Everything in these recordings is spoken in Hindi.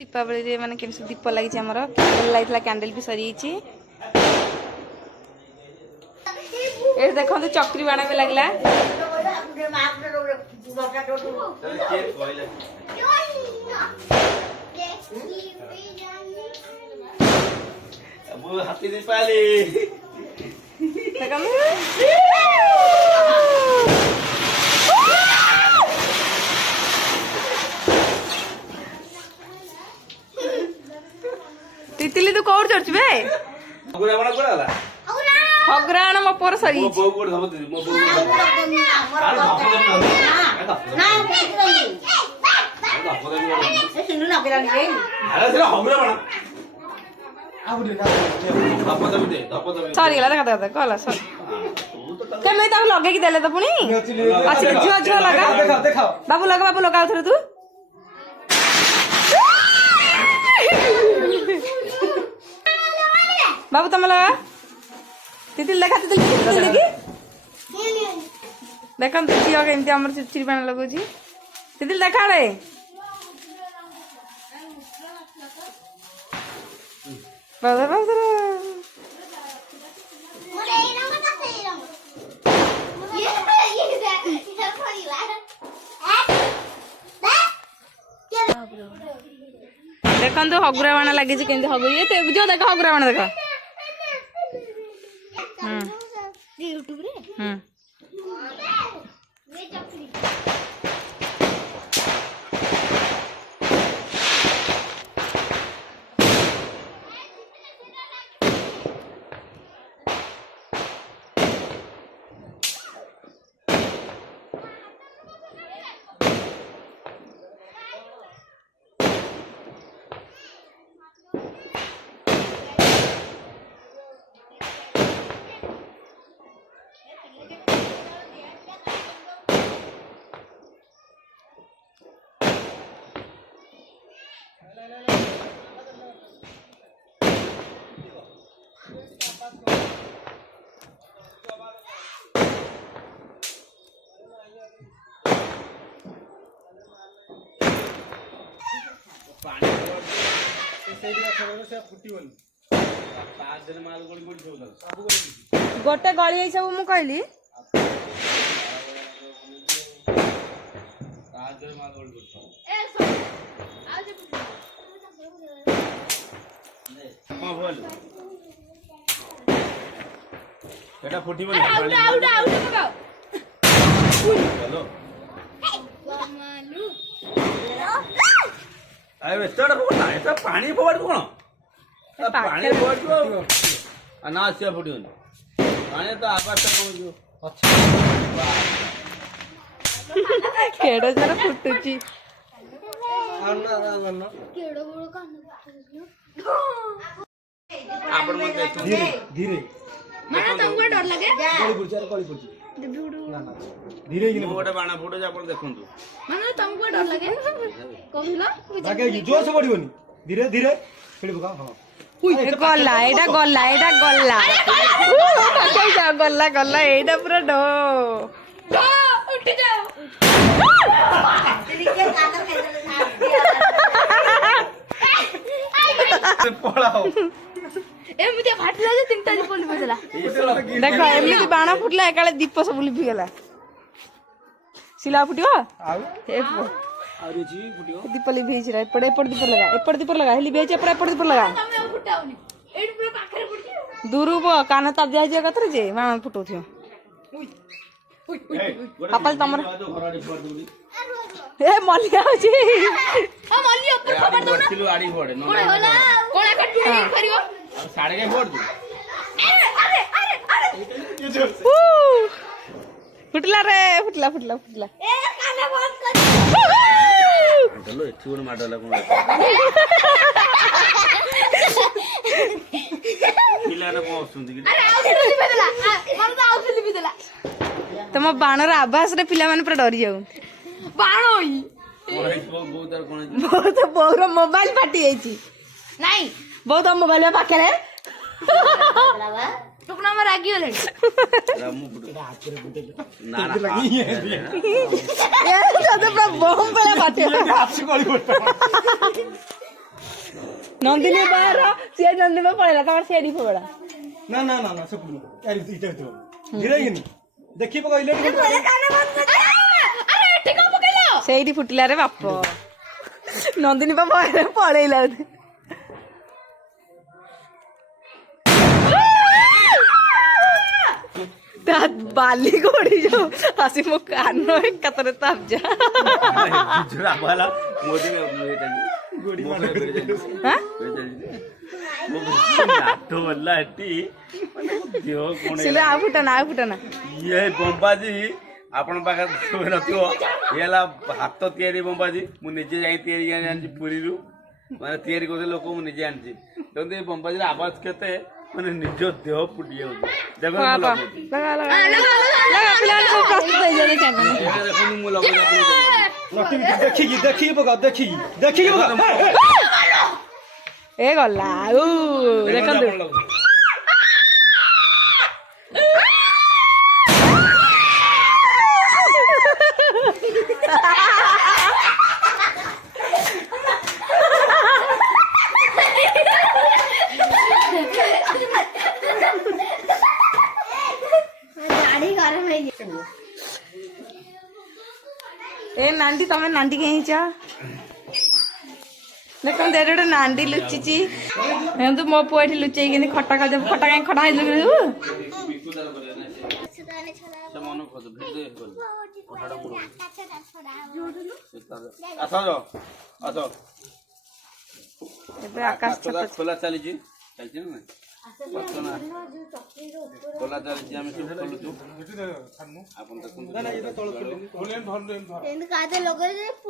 दीपावली माने केमसे दीप लगी आमर कैंडल लाइट कैंडल भी सरी ये देखो चक्री बाण भी लगला हाथी दीपावली तितली तू कौन चढ़ बे हगराण मो पर सरी सरी गला देखा देखा कहला सरी केमे ताऊ लगे की देले तो पुनी अच्छा झुआ झुआ लगा बाबू लगा उधर तू बाबू तुम लगा तितिल देखा तितिल देखी देखा तितिल केमती आमर चिड़चिड़ी बाण लगुची तितिल देखा रे बाबा बाबा देखो हगुरा बाण लगे केमती हगु ये जो देख हगुरा बाण देख यूट्यूब रे गोटे गली सब मु कहली पानी फोड़ कौन पानी फोड़ ना आसिया फुटी पानी तो आकाश केड़ो जरा फुटुची आपण मत धीरे धीरे माना तुमको डर लगे गली पुरची धीरे की गोटे बाण फुटो आपण देखंतु माना तुमको डर लगे कहला लगे जोर से पड़िबनी धीरे धीरे खेली पका हां गला एटा गला एटा गला कई जा गला गला एटा पूरा डो उठ जाओ पळाओ एमिति फाटला जे तीनटा दीप लिभिला देखो एमिति बाण फुटला एकाले दीप सब लिभि गेला सिला फुटियो आउ ए आरे जी फुटियो दीप लिभि छि रे एपड़ दीप लगा हेली बेचे एपड़ दीप लगा फुटाउनी एडी पूरा पाखरे पड़छि दूरु बो कान ताप जाय जे कतरे जे बाण फुटोथियो कपाल तमर ए मलिया होची आ मल्ली ऊपर खबर दो ना किलो आड़ी फोड़े न कोळे होला कोळे कटू करियो साड़े के फोड़ दू अरे फुटला रे फुटला ए काना बंद कर चलो एठी कोन माडला कोन पिलाने को सुंदी कि अरे आउट लिबि देला मन तो आउट लिबि देला तम बाणर आवाज रे पिला माने पूरा डरी जाऊ बाणोई बहुत बहुर मोबाइल फाटी जाइछि नहीं बहुत मोबाइल पाखे रे टुकना में रागी होले ना ना ये तो पूरा बम पड़ा फाटे हाथ से गोली पड़ता ନନ୍ଦିନୀ ବାହାର ସିଏ ନନ୍ଦିନୀ ପଳେଇଲା ତମର ସେଇଠି ପଳେଇଲା ନା ନା ନା ନା ସେପଟୁ ଆରେ ଇଟା ଭିତର ଧୀରେ ହେଇନି ଦେଖି ପକା ଇଲେକ୍ଟ୍ରିକ ସେଇଠି ଫୁଟିଲା ରେ ବାପ ନନ୍ଦିନୀ ବା ପଳେଇଲା ତା ବାଲି ଗୋଡି ଯୋଉ ଆସି ମୋ କାନ ଏକାତରେ ତାପଜା ଗୋଡି ସିଲେ ଆଉ ଫୁଟନା ये बम्बाजी आपण पाखे शोभे नथिबो ये ହେଲା ହାତ ତିଆରି ବମ୍ବାଜି ମୁଁ ନିଜେ ଯାଇ ତିଆରି ଆଣିଛି ପୁରୀରୁ ମାନେ ତିଆରି କରୁଥିଲେ ଲୋକ ମୁଁ ନିଜେ ଆଣିଛି ତେଣୁ ଏ ବମ୍ବାଜିର ଆବାଜ କେତେ ମାନେ ନିଜ ଦେହ ଫୁଟି ଯାଉଛି ଦେଖନ୍ତୁ ମୁଁ ଲଗେଇ ଦେଖିକି ପକା ଦେଖିକି ପକା ଏ ଗଲା ଦେଖନ୍ତୁ ए नांडी तमें नांडी कहीं देखो देर नांडी लुचिची तो मो पुआ लुचे खटा खा खटा कहीं खटा है आकाश खोला चली खोला चली आम सब खोलुचु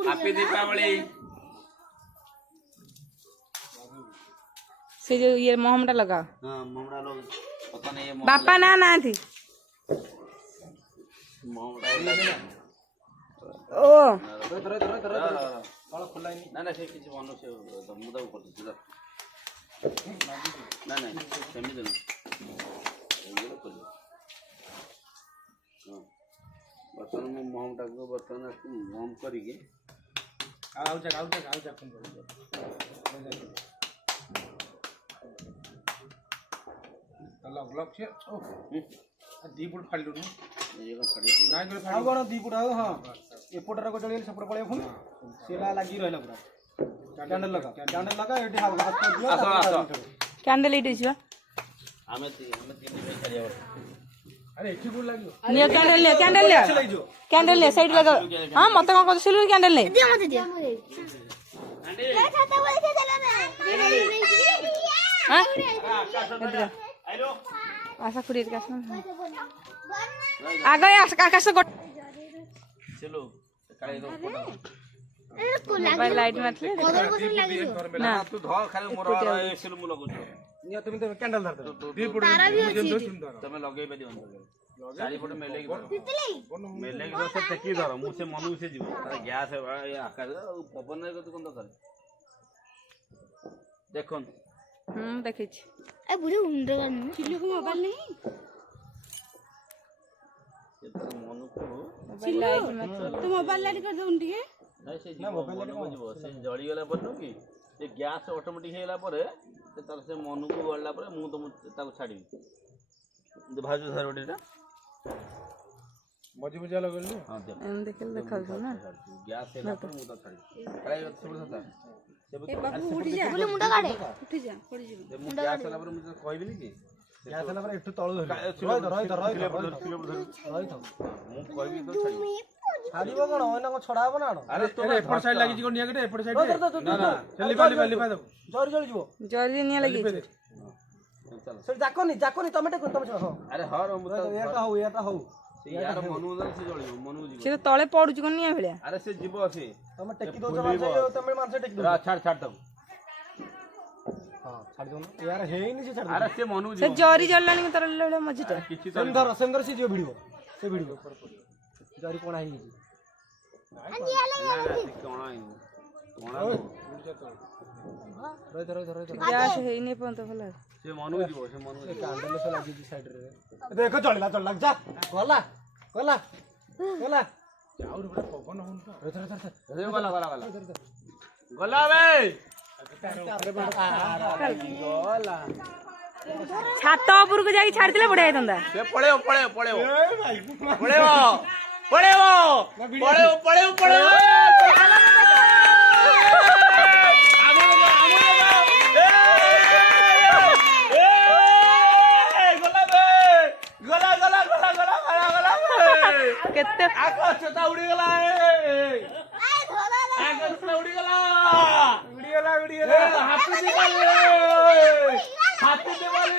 हैप्पी दीपावली से जो ये मोहम्मदा लगा हां मोहम्मदा लोग पता नहीं ये बापा ना थी मोहम्मदा ओ खोला ना ना से किसी मनुष्य मुदा को करते ना ना सेमी दे बर्तन में मोहम्मदा को बर्तन मोहम करिके आउ जा लग छे ओ दी फुट फाड़लु न ये का फाड़ी ना करे फाड़ कोन दी फुट हां एपोटर को जळेल सेपट पळे फुन सेला लागी रहला पूरा कैंडल लगा एठी हाव हाथ दियो आसो कैंडल इट इज हमें तीन चलिए अरे एठी फुट लागियो नियो कैंडल ले साइड लगा हां मत कोन कहसिलु कैंडल ले दिया मत दिया हां आशा खुड़ी के आगे आकाश गोट चलो काले दो मोबाइल लाइट मतले ना तू धर खाली मोर एसेल मु लगु नियो तुम कैंडल धर दी फुट तमे लगेइ बे दियो चारि फुट मेले की से टेकी धर मु से मनु से जीव गैस है आकाश पवन रे तू कोन धर देखन देखै छी ए बुढ़े हुंडा चिल्लो को मोबाइल नहीं मनु को मोबाइल लाइट मत तो मोबाइल लाइट कर दो उनके नहीं से मोबाइल जीव से जळी गेला पर कि ये गैस ऑटोमेटिक हेला पर से तर से मनु को गळला पर मु तो ताको छाडी भाजू धर ओडीटा मजी लगल हां देखल देखा ना गैस हेला पर मु तो छाडी काय सब था ए बाबू उठी जा बोले मुंडा काढे उठी जा पड़ी जीव मुंडा गैस हेला पर मु तो कहबिनी कि गैस हेला पर एठु तळ धर रही मु कहबी तो छाडी छाड़ीबो कोन ओना को छड़ाबो ना अरे तो एपट साइड लागी जी को निया के एपट साइड ना ना चली बाली दो जरी जीवो जरी निया लगी चल से जाकोनी टमाटो को तुम हो अरे हर मु तो एटा हो से यार मनु से जळियो मनु जीव से तळे पडुच कोन निया भेलिया अरे से जीव से तुम टेकी दो तुम मानसे टेकी दो छाड़ दो हां छाड़ दो यार हेइनी से छाड़ अरे से मनु से जरी जळलानी में तरले मजिटा किछि सेंदर से जो भिडियो से भिडियो जरी कोना हेइ गैस हेइने पंत भला से मनु जीव से मनु कैंडल से लागी जी साइड रे देखो चल लग जा गला गला बे ଛାତ ଉପରକୁ ଯାଇକି ଛାଡିଥିଲେ ବଢିଆ ହେଇଥାନ୍ତା। ସେ ପଳେଇବ ପଳେଇବ ପଳେଇବ ପଳେଇବ ପଳେଇବ ପଳେଇବ ପଳେଇବ ପଳେଇବ କେତେ ଆକାଶଟା ଉଡିଗଲା ଆକାଶଟା ଉଡିଗଲା ହାତୀ ଦିବାଲି ହାତୀ ଦିବାଲି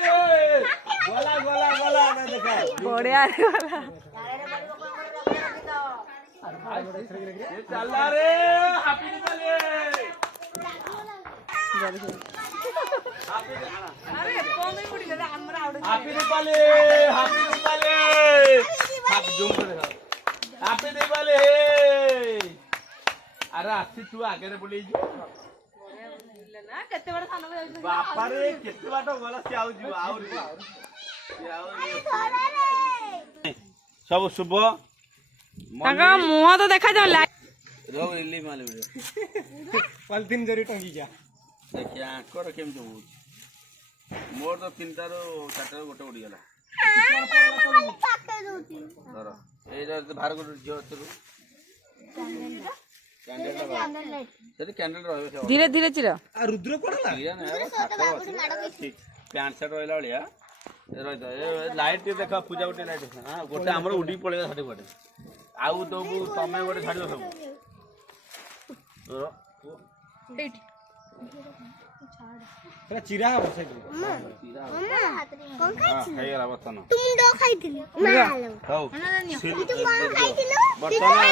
ଗଲା ଗଲା ଗଲା ଦେଖା ବଢିଆ ଗଲା। ଚାଲା ରେ happy Diwali happy Diwali happy Diwali happy zoom করে ଦେଖା ହାପି ଦିବାଲି ଆରେ ଆସି ତୁ ଆଗରେ ବୁଲେଇଛୁ ବାପାରେ କେତେ ବାଟ ଗଲା ସେ ଆଉ ଯିବ ଆହୁରି ସବୁ ଶୁଭ ତାଙ୍କ ମୁହଁ ତ ଦେଖାଯାଉ पॉलिथिन जरी टंगी जा ଦେଖିଆ ଆଙ୍କର କେମିତି ହଉଛି ମୋର ତ 3ଟାରୁ 4ଟାରୁ ଗୋଟେ ଉଡ଼ିଗଲା ଧର ଏଇଟା ବାହାର ଗୋଟେ ଝିଅ ତୋର ସେଠି କ୍ୟାଣ୍ଡେଲ ରହିବ ଧୀରେ ଧୀରେ ଚିର। रुद्र कोडला ପ୍ୟାଣ୍ଟ ସାର୍ଟ ରହିଲା ଭଳିଆ ରହିଥାଏ ଲାଇଟ୍ ଟିକେ ଦେଖ ପୂଜା ଗୋଟେ ଲାଇଟ୍ ଗୋଟେ ଆମର ଉଡ଼ିକି ପଳେଇବା ସେଠି ଗୋଟେ ଆଉ ଦବୁ ତମେ ଗୋଟେ ଛାଡ଼ିବ ସବୁ चिरा हो से ହେଇଗଲା ବର୍ତ୍ତମାନ तुम दो खाइथिली ହଉ ବର୍ତ୍ତମାନ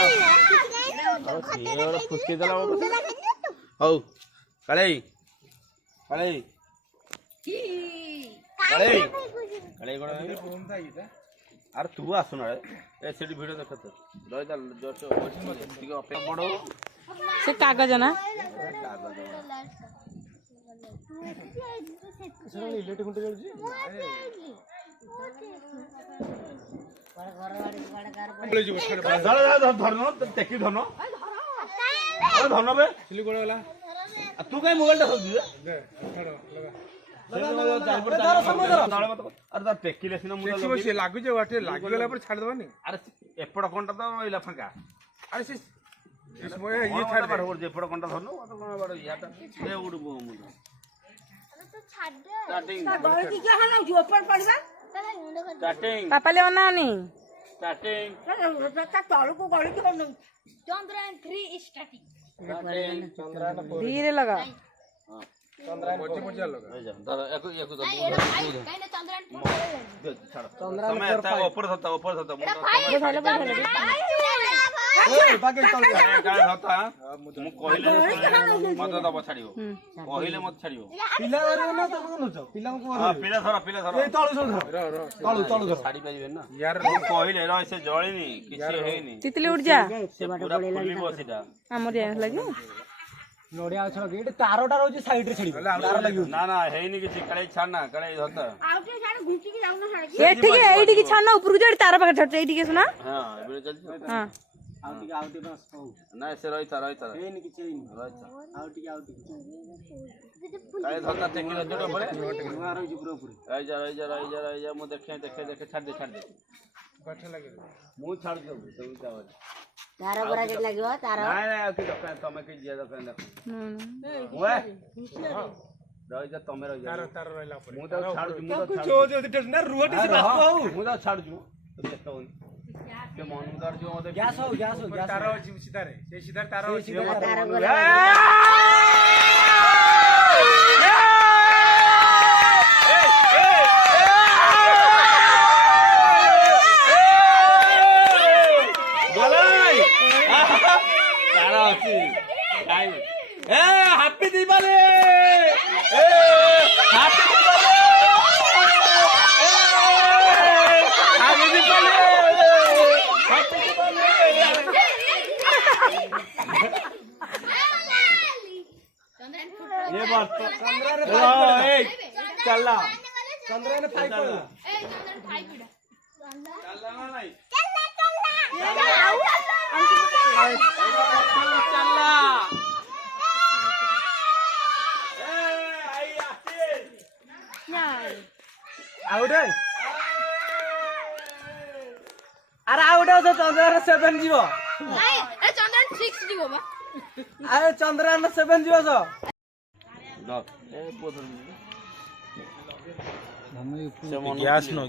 ଫୁସ୍କି ଦେଲା ହଉ କାଳେଇ କାଳେଇ କାଳେଇ କାଳେଇ କ'ଣ ଆରେ ତୁ ଆସୁନ ଏ ସେଠି ଭିଡ଼ିଓ ଦେଖ ତ ରହିଥା ଜଷ୍ଟ ଟିକେ ଅପେକ୍ଷା ବଡ଼ ସେ କାଗଜ ନା इलेक्ट्रिक खुंटे जळुची ଧରନ ଟେକି ଧରନ ଧରନ ବେ सिली कोड वाला ତୁ କାଇଁ ମୋବାଇଲଟା ଧରୁଛୁ दे छाड़ो लगा ଆରେ ତା ଟେକିଲେ ସିନା ମୁଁ देखिबो से लागु जे वाटे लागि गेला पर छाड़ दबानी ଆରେ ଏପଟ କଣ୍ଟା ତ ରହିଲା ଫାଙ୍କା अरे से इसमें ये ये छाड़ दे ଏପଟ କଣ୍ଟା ଧରନୁ ଇଆଟା ଏ ଉଡୁ ମୁଁ ଷ୍ଟାର୍ଟିଂ ଷ୍ଟାର୍ଟିଂ ପାପାଲି ଅନାନି ଷ୍ଟାର୍ଟିଂ ତଳକୁ ଗଳିକି ଚନ୍ଦ୍ରୟାନ 3 ଇଜ ଷ୍ଟାର୍ଟିଂ ଧୀରେ ଲଗା। मोचे मोचे लगा ଧର ୟାକୁ ଧର କାଇନା ଚନ୍ଦ୍ରୟାନ ଛାଡ଼ ତମେ ତା ଉପରେ ଧରତା ମୁଁ बाकी तळ ଧରତା ମୁଁ କହିଲେ ମତେ ଦବ ଛାଡ଼ିବ କହିଲେ ମତେ ଛାଡ଼ିବ पिला रे ना तो कोन छ पिला को ହଁ ପିଲା ଧର ए तळु छ तळु तळु धर ଛାଡ଼ି ପାରିବେନି ନା यार ମୁଁ କହିଲେ ରହ ସେ ଜଳିନି କିଛି ହେଇନି ତିତଲି ଉଡି ଯା ସେ ପୁରା ଫୁଲିବ ସେଟା ଆମର ଯାଇଥିଲା କି नोडिया छ गेट तारोटा रहउची साइड रे छडी तार लागि ନା ନା ହେଇନି କିଛି କାଳେ ଛାଡ଼ ନା କାଳେ ଧରତା ଆଉ ଟିକେ ଛାଡ ଘୁଞ୍ଚିକି ଯାଉନ ଛାଡ ଏଠିକି ଏଇଠିକି ଛାନ ଉପରକୁ ଯାଇ ତାର ପାଖରେ ଛାଡ ଏଇଠିକି ଶୁଣା ହଁ ଏବେ ଚାଲିଛି ହଁ आउ टी बस कहू ନା ସେ ରହିଥା ରହିଥା एनी किछ एनी ରହିଥା आउ टी କାଳେ ଧରତା ଟେକି ଯୋଡ ଉପରେ नुआ रहउची पूरा पूरी ରହିଯା ମୁଁ ଦେଖେ ଛାଡ଼ି ଦେ गठ लागि ମୁଁ ଛାଡୁଛି ସବୁ ଯାଅ ତାର ବରା କେତେ ଲାଗିବ ତାର ନାଇଁ ନାଇଁ ଆଉ କି ଦରକାର ତମେ କି ଯିବା ଦରକାର ଦେଖ ରହିଯା ତମେ ରହିଯା तार रहला पर ମୁଁ ତ ଛାଡୁଛି ମୁଁ ତ जो जो ना रुआटी से बात कहू ମୁଁ ତ ଛାଡୁଛି ବ୍ୟସ୍ତ ହଉନି ସେ ମନକୁ ଧରିଯିବ ମତେ गैस हो तार अछि सीधारे से सीधारे तार अछि ତାର ତାର ଅଛି ଏ happy Diwali happy Diwali happy Diwali ये बात तो ए चला चंद्रा ने फाइट पड़ला चला ना नहीं चला ଆଉ ଗୋଟେ ଆରେ ଆଉ ଗୋଟେ ଅଛି ଚନ୍ଦ୍ରୟାନ 7 ଯିବ ନାଇଁ ଏ ଚନ୍ଦ୍ରନ 6 ଯିବ ବା ଆରେ ଚନ୍ଦ୍ରୟାନ 7 ଯିବ ତ ଗ୍ୟାସ୍ ନ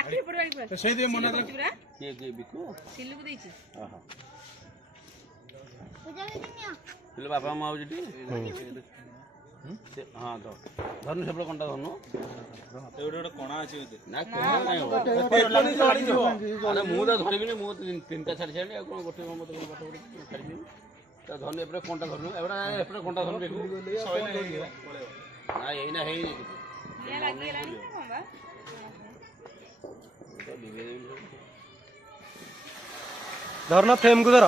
ଆଖି ପଡିବା କି ସେଇଥିପାଇଁ ମନା କର କିଏ ବିକୁ ସିଲୁକୁ ଦେଇଛି ହେଲେ ବାପା ମା ଆଉଛି ଟି ହଁ ଧନୁ ସେପଟେ କଣ୍ଟା ଧନୁ ଗୋଟେ କଣା ଅଛି ନା ଆରେ ମୁଁ ତ ଧରିବିନି ମୁଁ ତିନିଟା ଛାଡ଼ି ଛାଡ଼ି ଆଉ କ'ଣ ଗୋଟେ ମତେ ପାଠ ଛାଡ଼ିବିନି ତା ଧନୁ ଏପଟେ କଣ୍ଟା ଧରନୁ ଏପଟେ କଣ୍ଟା ଧନୁ ଦେଖୁ ନା ଏଇନା ହେଇନି ଲାଗିଗଲାଣି ବା ଧରନ ଫ୍ରେମ୍ କୁ ଧର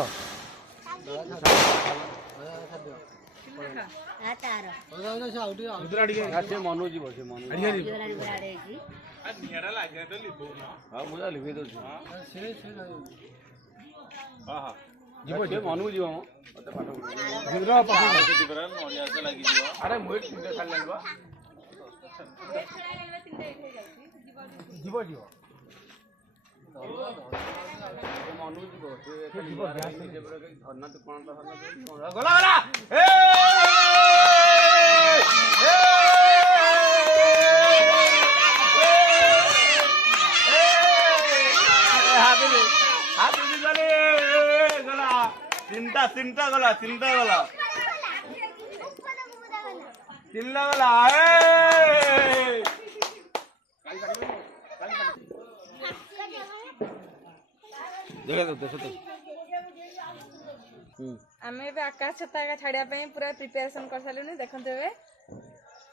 ସେ ମନୁ ଯିବ ସେ ମନୁ ହଁ ମୁଁ ଯା ଲିଭେଇ ଦେଉଛି ଯିବ ସେ ମନକୁ ଯିବ ମତେ ପାଠ ଆରେ ମୁଁ ଏଠି ତିନିଟା ଛାଡ଼ି ଲାଗିବ ଯିବ ଯିବ ମନକୁ ଯିବ ଧରନା ତୁ କ'ଣ ତିନିଟା ଗଲା ତିନିଟା ଗଲା ଆମେ ଏବେ ଆକାଶ ଛତା ଛାଡ଼ିବା ପାଇଁ ପୁରା ପ୍ରିପାରେସନ୍ କରିସାରିଲୁଣି ଦେଖନ୍ତୁ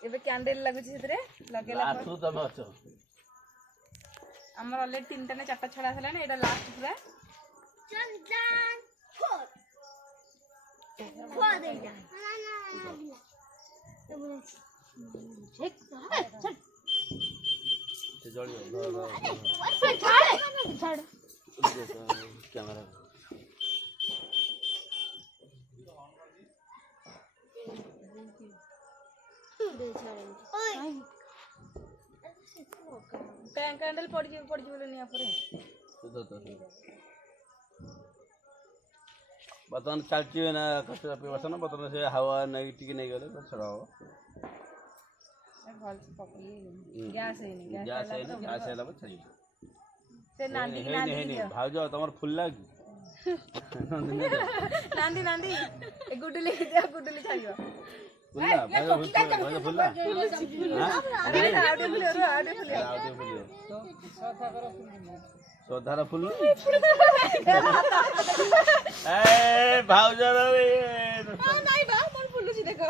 ଏବେ କ୍ୟାଣ୍ଡେଲ ଲାଗୁଛି ସେଥିରେ ଲଗେଇଲା ଆମର ଅଲରେଡି 3ଟା ନା 4ଟା ଛଡ଼ା ଆସିଲାଣି ଏଇଟା ଲାଷ୍ଟ ପୁରା କ୍ୟାମେରା କ୍ୟାଣ୍ଡେଲ ପଡ଼ିଯିବ ବୋଲି ନିଆ ପରେ ବର୍ତ୍ତମାନ ଚାଲିଛି ନା ପ୍ରିପାରେସନ୍ ବର୍ତ୍ତମାନ ସେ ହାୱା ନେଇ ଟିକେ ନେଇଗଲେ ଛଡ଼ା ହବ ଗ୍ୟାସ୍ ହେଇନି ଗ୍ୟାସ୍ ହେଇନି ଗ୍ୟାସ୍ ହେଲା ପରେ ଛାଡ଼ିବ ସେ ନାନ୍ଦି ହେଇନି ଭାଉଜ ତମର ଫୁଲିଲା କି ନାନ୍ଦି ଏ ଗୁଡୁଲି ଛାଡ଼ିବ ଫୁଲିଲା ଶ୍ରଦ୍ଧାର ଫୁଲ ଭାଉଜର ଫୁଲୁଛି ଦେଖ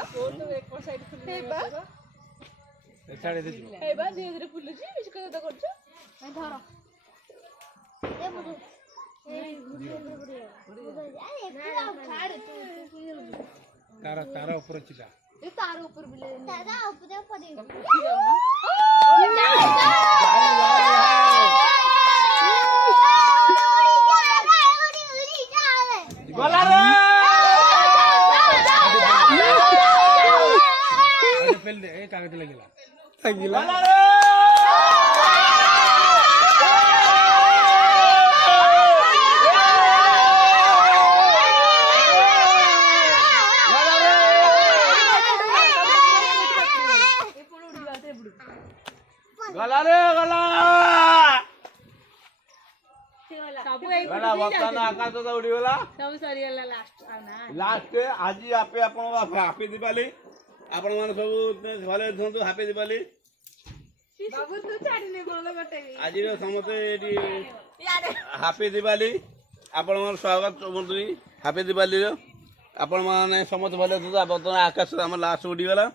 ଧୀରେ ଧୀରେ ଫୁଲୁଛି କରୁଛୁ ଧର ତାର ଉପରେ ଚିତା ତାର ଉପରେ ବୁଲେ ଦାଦା ଉପରେ ପଡି କାଗଜ ଲାଗିଲା ବର୍ତ୍ତମାନ ଆକାଶ ତ ଉଡ଼ିଗଲା ସବୁ ସରିଗଲା ଲାଷ୍ଟ ଆଜି ଆପେ ଆପଣ ହାପି ଦିପାଲି ଆପଣମାନେ ସବୁ ଘରେ ରୁହନ୍ତୁ ହାପି ଦିପାଲି ଆଜିର ସମସ୍ତେ ଏଠି ହାପି ଦିପାଲି ଆପଣଙ୍କର ସ୍ୱାଗତ ହାପି ଦିପାଲିର ଆପଣମାନେ ସମସ୍ତେ ଭଲ ବର୍ତ୍ତମାନ ଆକାଶ ଆମର ଲାଷ୍ଟ ଉଡ଼ିଗଲା